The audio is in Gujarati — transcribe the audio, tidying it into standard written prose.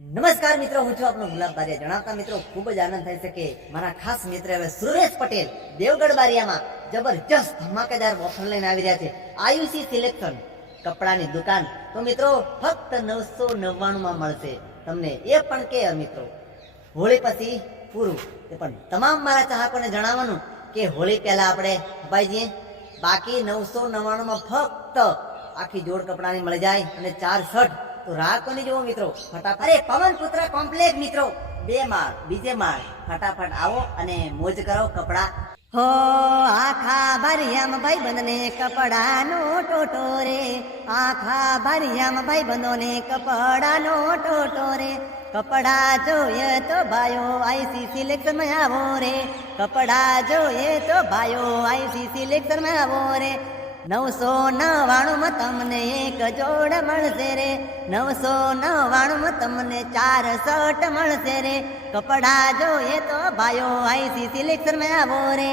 નમસ્કાર મિત્રો, હું છું આપનો ગુલાબ બારિયા. જણાવતા મિત્રો ખૂબ જ આનંદ થાય છે કે મારા ખાસ મિત્ર હવે સુરેશ પટેલ દેવગઢ બારિયામાં જબરજસ્ત ધમાકેદાર ઓફર લઈને આવી રહ્યા છે. આયુષી સિલેક્શન કપડાની દુકાન તો મિત્રો ફક્ત 999 માં મળશે તમને. એ પણ કે મિત્રો હોળી પછી પૂરું. એ પણ તમામ મારા ચાહકોને જણાવવાનું કે હોળી પહેલા આપણે અપાઈ જઈએ. બાકી 999 માં ફક્ત આખી જોડ કપડાની મળી જાય અને 4 શર્ટ. તો રાહ કોની જોવો મિત્રો, ફટાફટ. અરે પવન પુત્ર કોમ્પ્લેક્સ મિત્રો, 2 માળ બીજે માળ. ફટાફટ આવો અને મોજ કરો કપડા. હો આખા ભરિયામાં ભાઈ બંધને કપડાનો ટોટો રે, આખા ભરિયામાં ભાઈ બંધોને કપડાનો ટોટો રે. કપડા જોઈએ તો ભાઈઓ આઈસી સિલેક્શનમાં આવો રે, કપડા જોઈએ તો ભાઈઓ આઈસી સિલેક્શનમાં આવો રે. 999 માં તમને એક જોડ મળશે રે, 999 માં તમને 4 શર્ટ મળશે રે. કપડા જોઈએ તો ભાઈઓ આઈસી સિલેક્શનમાં આવો રે.